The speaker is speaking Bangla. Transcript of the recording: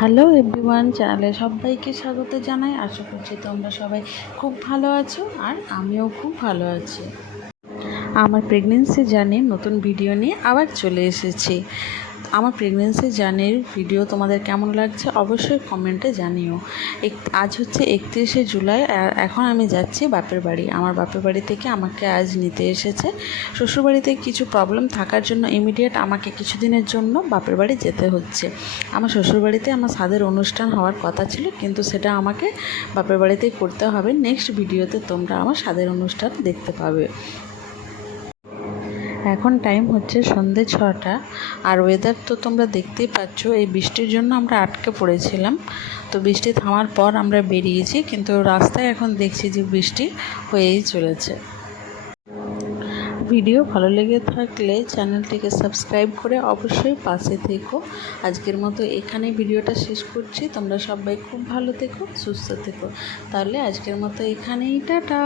হ্যালো এভরিওয়ান, চ্যানেলে সবাইকে স্বাগত জানাই। আশা করছি তোমরা সবাই খুব ভালো আছো আর আমিও খুব ভালো আছি। আমার প্রেগনেন্সি জার্নির নতুন ভিডিও নিয়ে আবার চলে এসেছি। আমার প্রেগনেন্সি জার্নির ভিডিও তোমাদের কেমন লাগছে অবশ্যই কমেন্টে জানিও। আজ হচ্ছে একত্রিশে জুলাই এখন আমি যাচ্ছি বাপের বাড়ি। আমার বাপের বাড়ি থেকে আমাকে আজ নিতে এসেছে। শ্বশুরবাড়িতে কিছু প্রবলেম থাকার জন্য ইমিডিয়েট আমাকে কিছুদিনের জন্য বাপের বাড়ি যেতে হচ্ছে। আমার শ্বশুরবাড়িতে আমার স্বাদের অনুষ্ঠান হওয়ার কথা ছিল, কিন্তু সেটা আমাকে বাপের বাড়িতেই করতে হবে। নেক্সট ভিডিওতে তোমরা আমার স্বাদের অনুষ্ঠান দেখতে পাবে। এখন টাইম হচ্ছে সন্ধে ছটা, আর ওয়েদার তো তোমরা দেখতেই পাচ্ছ, এই বৃষ্টির জন্য আমরা আটকে পড়েছিলাম। তো বৃষ্টি থামার পর আমরা বেরিয়েছি, কিন্তু রাস্তায় এখন দেখছি যে বৃষ্টি হয়েই চলেছে। ভিডিও ভালো লেগে থাকলে চ্যানেলটিকে সাবস্ক্রাইব করে অবশ্যই পাশে থেকো। আজকের মতো এখানে ভিডিওটা শেষ করছি। তোমরা সবাই খুব ভালো থেকো, সুস্থ থেকো। তাহলে আজকের মতো এখানেই, টাটা!